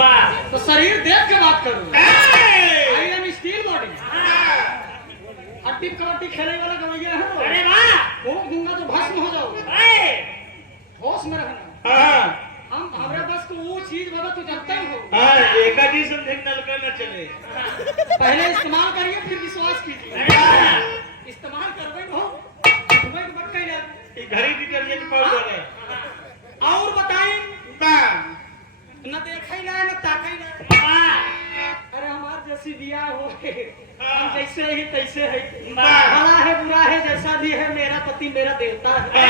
तो शरीर देख के बात करूं। I am still body. हड्डी कबड्डी खेलने वाला गवैया है। अरे वाह, वो दूंगा तो भस्म हो जाओ। होश में रहना। हम हमारे बस को वो चीज बाबा तू जानता ही हो। एक ही समझे नलका न चले। पहले इस्तेमाल करिए फिर विश्वास कीजिए। इस्तेमाल करवे हो तुम्हें तो बक्का ही घड़ी डिटर्जेंट पाउडर है। और बताएं न देखा ही ना न ताका ही ना। अरे हमार जैसी बिया हो हम जैसे ही तैसे है। भला है बुरा है जैसा भी है मेरा पति मेरा देवता है।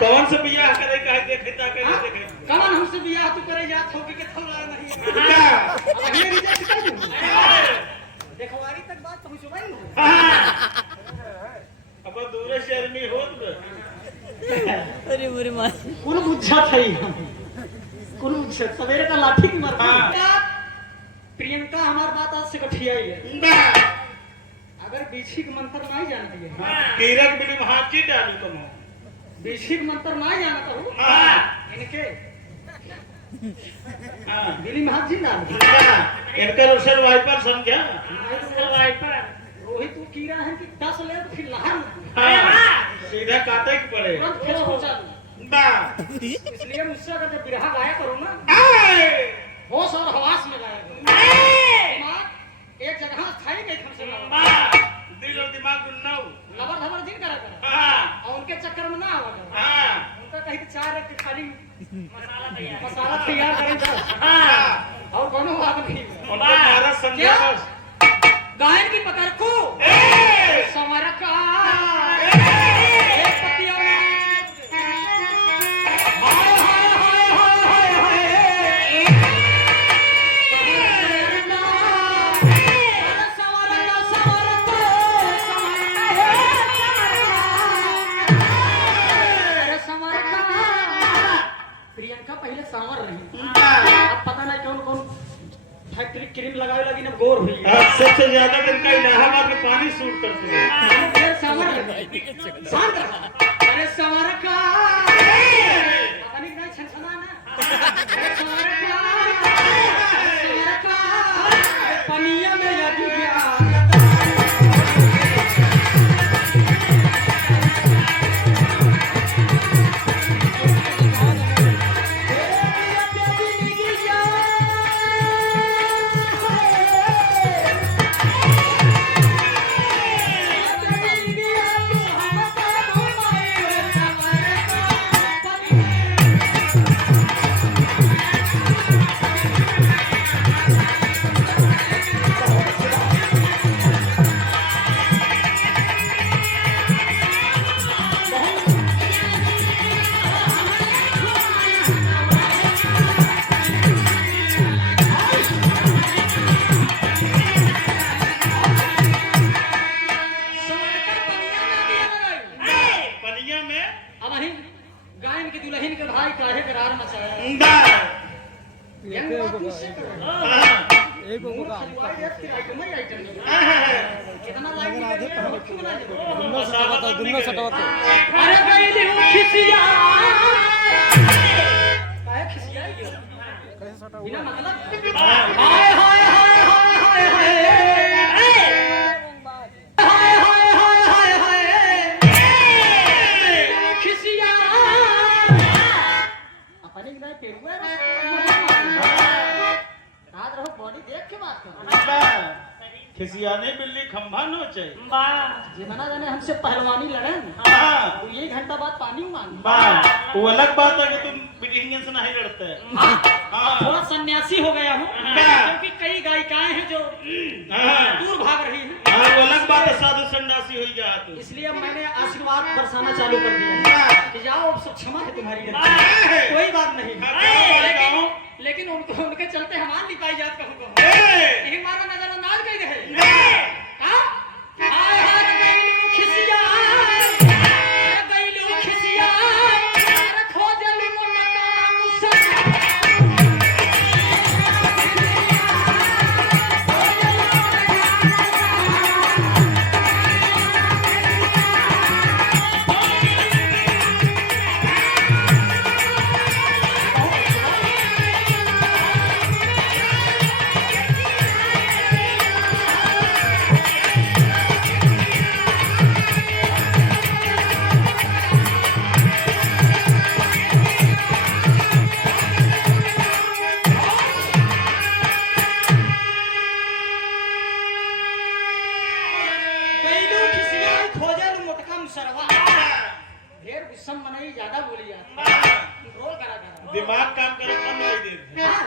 कौन से बिया करे कहे देखे ताके नहीं देखे। कौन हमसे बिया तू करे जात हो के थोड़ा नहीं। अगले रिजेक्ट कर दूं। देखवारी तक बात पहुंचवाई ना। अब दूर शहर में होत बे। अरे बुरे मार कुल बुझा थई कुल बुझा सवेरे का लाठी की मार। प्रियंका हमार बात आज से कठियाई है। अगर बीछी के मंत्र नहीं जानती है कीरक बिन हाथी डाली तुम बीछी के मंत्र नहीं जानता हूँ इनके दिल्ली में हाथ जी डाल इनका रोशन वाइपर समझा। वाइपर रोहित तू कीड़ा है कि 10 ले तो फिर लहर सीधा काटे के पड़े। इसलिए मुझसे अगर जब बिरहा गाया करो ना होश और हवास में गाया करो। दिमाग एक जगह स्थायी नहीं खर्च दिल और दिमाग नौ लबर धबर दिन करा कर और उनके चक्कर में ना आवा करो। उनका कहीं तो चाय रख के खाली मसाला तैयार करें और कोनो बात नहीं। भारत समझा बस गायन की पकड़ को समर का प्रियंका पहले सांवर रही अब पता नहीं कौन कौन फैक्ट्री क्रीम लगावे लगी ना गोर हुई। सबसे ज्यादा इनका इलाहाबाद में पानी सूट करते हैं। सांवर शांत रहा। अरे सांवर का पता नहीं क्या छनछना ना। अरे सांवर का पनिया में लगी गया। गायन के दुल्हन के भाई काहे करार मचाया। अरे गईली हूं खिसिया काहे खिसिया बिना मतलब हाय हाय हाय हाय हाय खिसियाने बिल्ली खंभा नोचे। जितना जाने हमसे पहलवानी लड़े तो ये घंटा बाद पानी मांग। वो अलग बात है कि तुम बिल्लियों से नहीं लड़ते। थोड़ा सन्यासी हो गया हूँ क्योंकि कई गायिकाएं हैं जो दूर भाग रही हैं। वो अलग बात है साधु संन्यासी हो जा तो। इसलिए मैंने आशीर्वाद बरसाना चालू कर दिया कि जाओ अब सब क्षमा है तुम्हारी कोई बात नहीं। लेकिन उनके चलते हमार निपाई जात कहूँ यही मारा नजरअंदाज कर रहे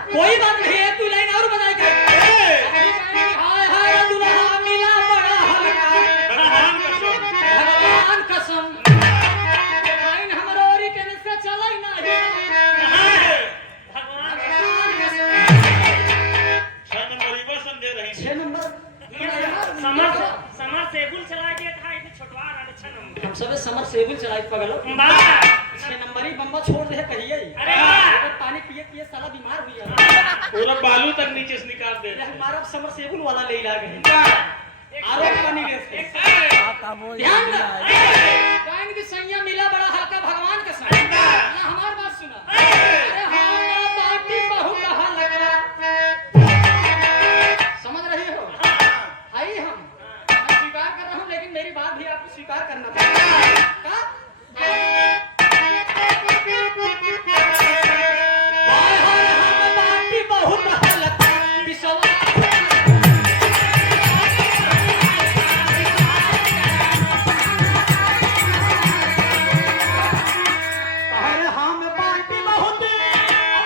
कोई बात नहीं है, तू लाइन और बजाएगा। हाय हाय दुल्हा मिला बड़ा हल्का, भगवान कसम लाइन हमरो ओरी के से चलै नहीं। भगवान कसम 6 नंबर समर सेबुल चला के था ये छोटवा वाला 6 नंबर हम सब समर सेबुल चलाई पगलो। 6 नंबरी बम्बा छोड़ दे कहिए। अरे वाह पानी पिए पिए साला बीमार हुई है। पूरा बालू तक नीचे से निकाल दे। हमारा समर सेबुल वाला ले ला गए आरोप पानी रे ध्यान दे। काइन की संज्ञा मिला बड़ा हल्का, भगवान का संग ना हमार बात सुना। अरे हां बाटी बहुत हल्का, समझ रहे हो? आई हम स्वीकार कर रहा हूं, लेकिन मेरी बात भी आपको स्वीकार करना पड़ेगा। का हाय हाय हम बाटी बहुत हल्का विश्वास। अरे हम बाटी बहुत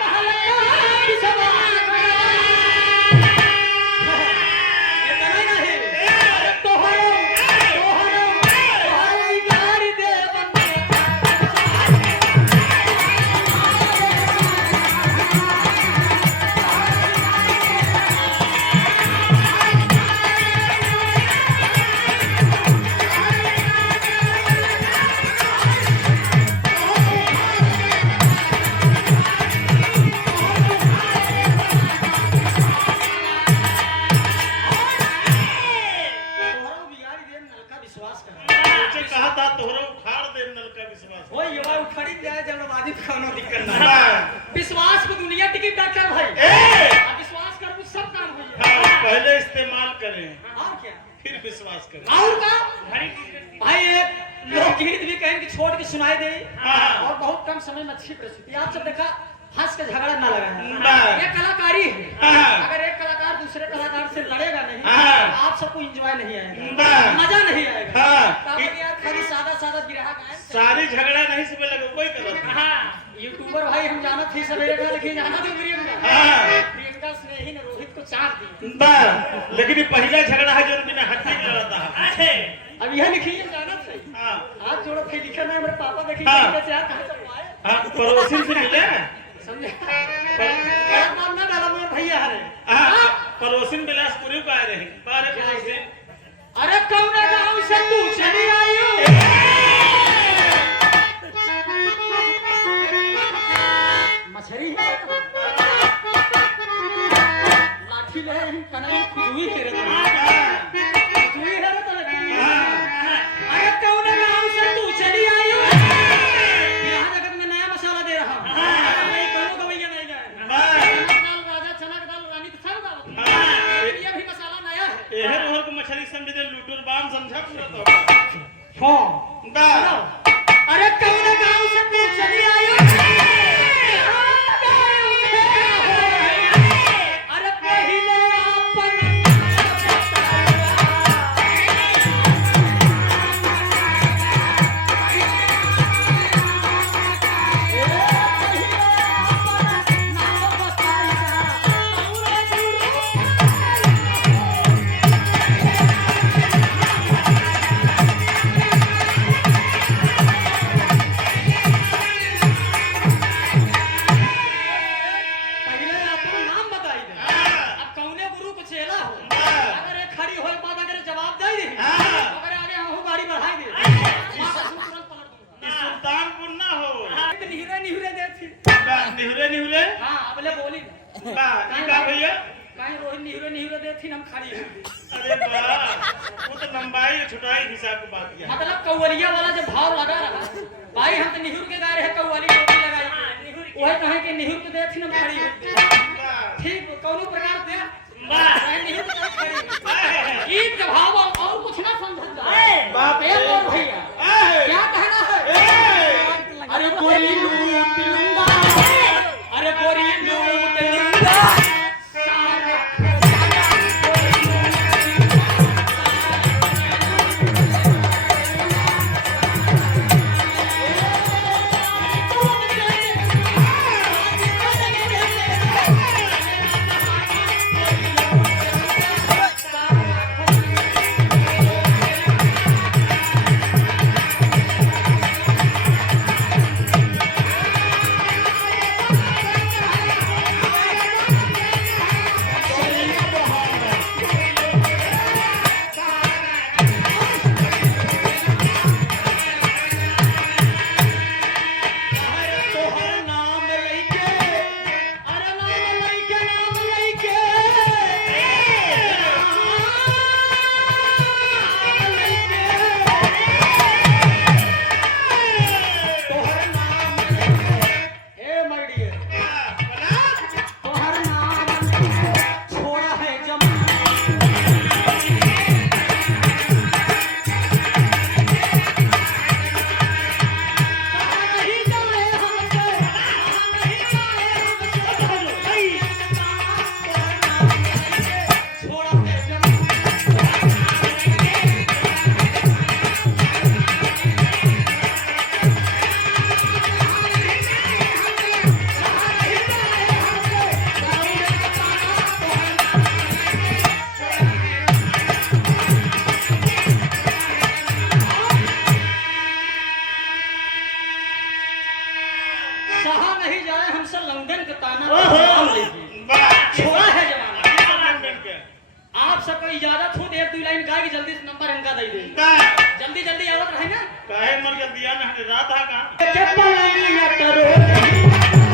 हल्का विश्वास। ये करे नहीं। अरे तोहरो गाड़ी दे बंदे। तोहरो बिगाड़ी दे नल का विश्वास कर। मुझे कहा था तोहरा उखाड़ दे नल का विश्वास। वो युवा उखड़ी जाए जल्दबाजी में कोनो दिक्कत ना। हाँ। विश्वास को दुनिया टिकट डॉक्टर भाई। अब विश्वास कर कुछ सब काम हो जाए। हाँ, पहले इस्तेमाल करें और क्या? फिर विश्वास करें। और का भाई एक लोकगीत भी कहें कि छोड़ के सुनाई दे। हाँ। और बहुत कम समय में अच्छी प्रस्तुति। आप सब देखा हंस के झगड़ा ना लगा है। हाँ। ये कलाकारी है। हाँ। अगर एक कलाकार दूसरे कलाकार से लड़ेगा नहीं हाँ। तो आप सबको एंजॉय नहीं आएगा, हाँ। मजा नहीं आएगा। हाँ। तो आप यार खाली सादा सादा बिरहा गाएं। सारी झगड़ा नहीं से लगे कोई गलत। यूट्यूबर भाई हम जाना थी सवेरे का, लेकिन जाना तो प्रियंका। हाँ। प्रियंका स्नेही ने रोहित को चार दी। बस लेकिन ये पहला झगड़ा है जो बिना हड्डी का लड़ता है। अब यह लिखिए जाना सही। हाँ। हाथ जोड़ो फिर लिखा ना मेरे पापा देखिए हाँ। कैसे यार कहां चलवाए। हाँ, पड़ोसी से मिले। समझे? गलत बात ना डाला मेरे भैया हरे। हाँ, पड़ोसिन बिलासपुरी को आए रहे। बारे पड़ोसिन। अरे कौन गांव से तू चली आई हो? मछली है लाठी ले कनाई खुजवी के रे। खुजवी है तो लगी। अरे कौन गांव से तू चली आई हो? यहाँ जगत में नया मसाला दे रहा हूँ। नहीं कौन को भैया नहीं जाए। दाल राजा चना का दाल रानी तो सब दाल। ये भी मसाला नया है। एहर ओहर को मछली समझे दे लूटूर बाम समझा पूरा तो। हाँ। बा अरे कौन गांव से तू चली आई हो? अरे पहिले अपन निहुरे निहुरे हां अबले बोली बा ई का भैया काहे रोहित निहुरे देथी हम खड़ी है। अरे बा वो तो लंबाई और छोटाई हिसाब की बात किया मतलब कौवलिया वाला जब भाव लगा रहा भाई हम तो निहुर के गा रहे कौवली टोपी लगाई वही कहे कि निहुर के देथी हम खड़ी है। ठीक कोनो प्रकार दे वाह निहुर के खड़ी गीत का भाव और कुछ ना समझ बाप ए और भैया क्या कहना है? अरे गोरी लूट लूंगा, अरे गोरी लूट लूंगा आप सबको इजाजत हो, एक दो लाइन गा के जल्दी से नंबर इनका दे दे। का जल्दी जल्दी आवत रहे ना। काहे मर जल्दी आना है रात आ का के पलंगिया करो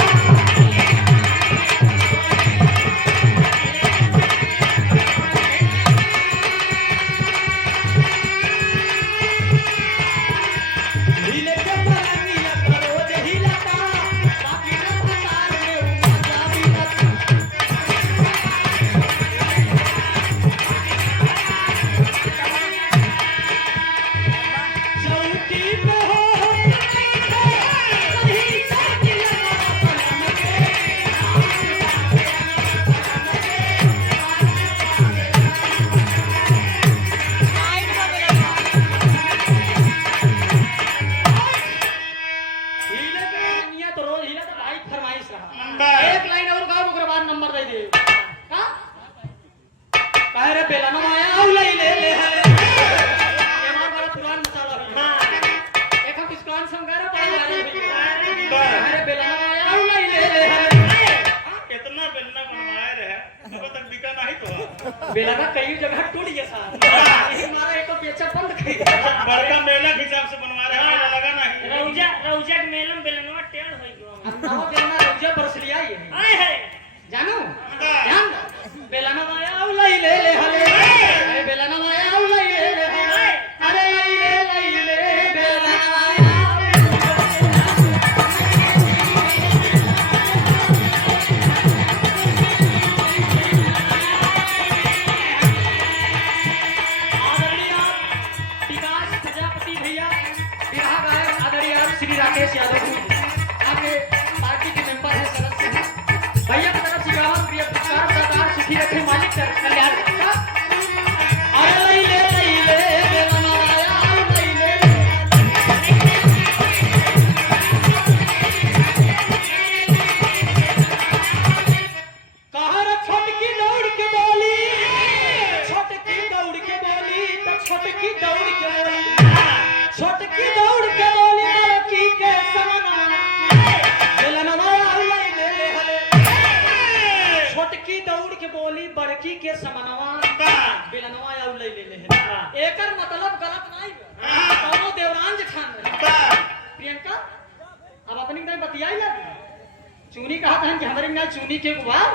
हिले के पलंगिया करो जे हिलता बाकी न पतार में मजा भी ना। चौकी पे हो सही साथिया पलम के हिले के पलंगिया तो रोज हिले तो भाई फरमाइश रहा। एक लाइन और गाओ ओकरे बाद नंबर दे दे। हां कहे रे बेला ना आया औ ले ले ले हले ये मार बड़ा पुरान मसाला भी। हां एक हम किस प्लान संग करे पड़े वाले भी। कहे रे बेला ना आया औ ले ले ले हले कितना बेलना बनवाए रहे अभी तक बिका नहीं तो बेला ना कई जगह टूट गया साहब। ये मारा एक बेचा बंद कर बड़का मेला के हिसाब से बनवा रहे हैं लगा नहीं रौजा रौजा के मेलम बेलनवा टेढ़ होई गयो हम नाव बेला रोजा बरसलिया ये आए है जानू ध्यान दे। बेला ना आया औ ले ले ले हले अरे बेला ना आया औ ले ले ले हले अरे ले ले बेला ना आया आदरणीय विकास प्रजापति भैया बिरहा गायक आदरणीय श्री राकेश यादव जी आपके पार्टी के मेंबर हैं, सदस्य हैं। भैया की तरफ से गावन प्रिय पुरस्कार सरकार सुखी रखे मालिक कर कल्याण करेगा। अरे ले बेला ना आया ले कहाँ रे छोटकी दौड़ के बोली छोटकी दौड़ के बोली तो छोटकी दौड़ के बोली छोटकी दौड़ के बोली लड़की के समना बेलनवा ले ले ले हले छोटकी दौड़ के बोली बड़की के समनवा बेलनवा ले ले ले हले। एकर मतलब गलत नहीं बा। कौनो देवरान जखान रहे। प्रियंका अब अपनी नहीं बतियाई ना चूनी कहा था कि हमारे ना चूनी के गुबार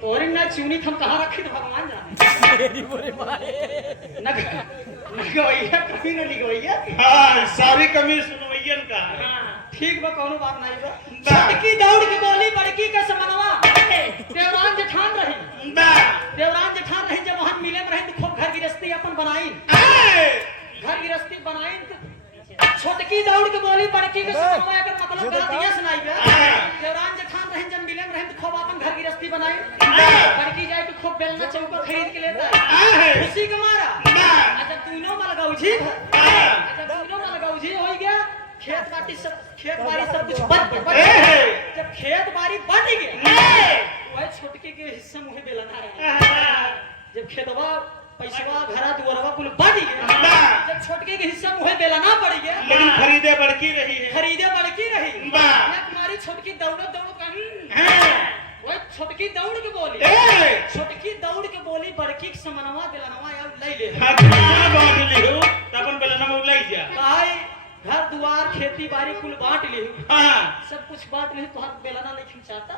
तोरे ना चूनी हम कहाँ रखे तो भगवान जाने। नगवैया कभी न लिखवैया हां सारी कमी सुनवैयन का ठीक बा कौनो बात नहीं बा। छोटकी दौड़ की बोली बड़की के समनवा देवरान जेठान रही देवरान जेठान रही जब वहां मिले में रही तो खूब घर गृहस्थी अपन बनाई घर गृहस्थी बनाई छोटकी दौड़ के बोली बड़की के समनवा एकर मतलब गलत ये सुनाई बा। देवरान जेठान रही जब मिले में रही तो खूब अपन घर गृहस्थी बनाई बड़की जाए तो खूब बेलना चौका खरीद के लेता खुशी के मारा अच्छा तीनों में लगाऊ जी अच्छा तीनों में लगाऊ जी हो गया खेत बाड़ी सब कुछ बच जब खेत बाड़ी बच गया वह छोटके के हिस्सा मुहे बेलना है जब खेतवा पैसवा घरा दुआरवा कुल बच गया जब छोटके के हिस्सा मुहे बेलना पड़ गया लेकिन खरीदे बड़की रही है खरीदे बड़की रही तुम्हारी छोटकी दौड़त कहीं वह छोटकी दौड़ के बोली छोटकी दौड़ के बोली बड़की के समनवा बेलनवा यार ले ले हां बांट लियो अपन बेलना में लई जा काहे घर दुआर खेती बाड़ी कुल बांट ले हां सब कुछ बांट ले तो हाथ बेलना नहीं खिंचाता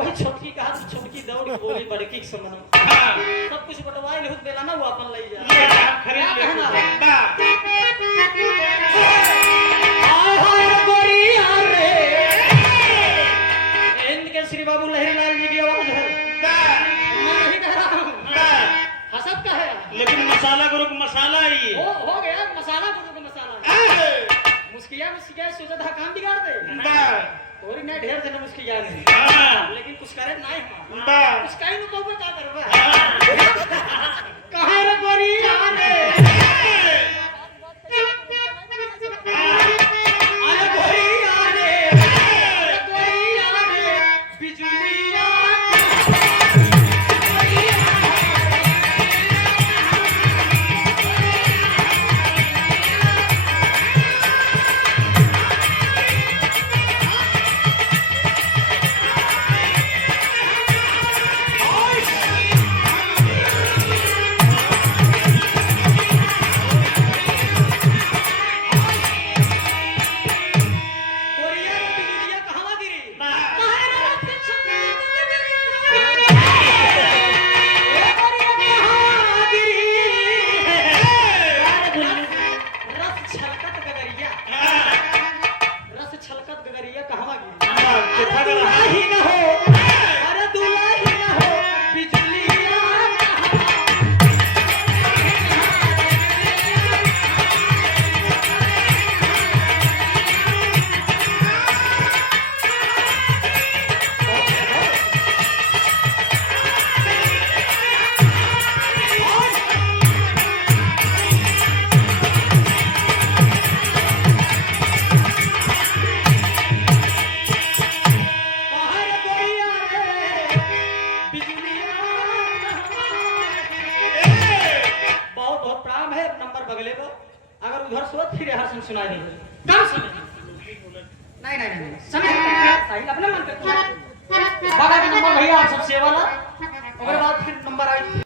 वही छोटकी का हाथ छोटकी दौड़ के बोली बड़की के समनवा सब कुछ बटवाई ले बेलना वो अपन ले जा खरीद ले हाय हाय गोरिया रे हिंद के श्री बाबू लहरीलाल जी की आवाज है मैं नहीं कह रहा हूं हसब का है लेकिन मसाला गुरु का मसाला ही हो गया मसाला गुरु का मसाला मुस्किया सोचा था काम बिगाड़ दे और ना ढेर दिन मुस्किया नहीं लेकिन कुछ करे नहीं हम कुछ कहीं न कहबे का करबे कहां रे गोरिया रे अरे गोरिया रे बिजुलिया नंबर बगले को अगर उधर सोच फिर हर सुनाई नहीं कम सुने नहीं समय सही अपने मन पे बगल का नंबर भैया आप सबसे वाला और बाद फिर नंबर आई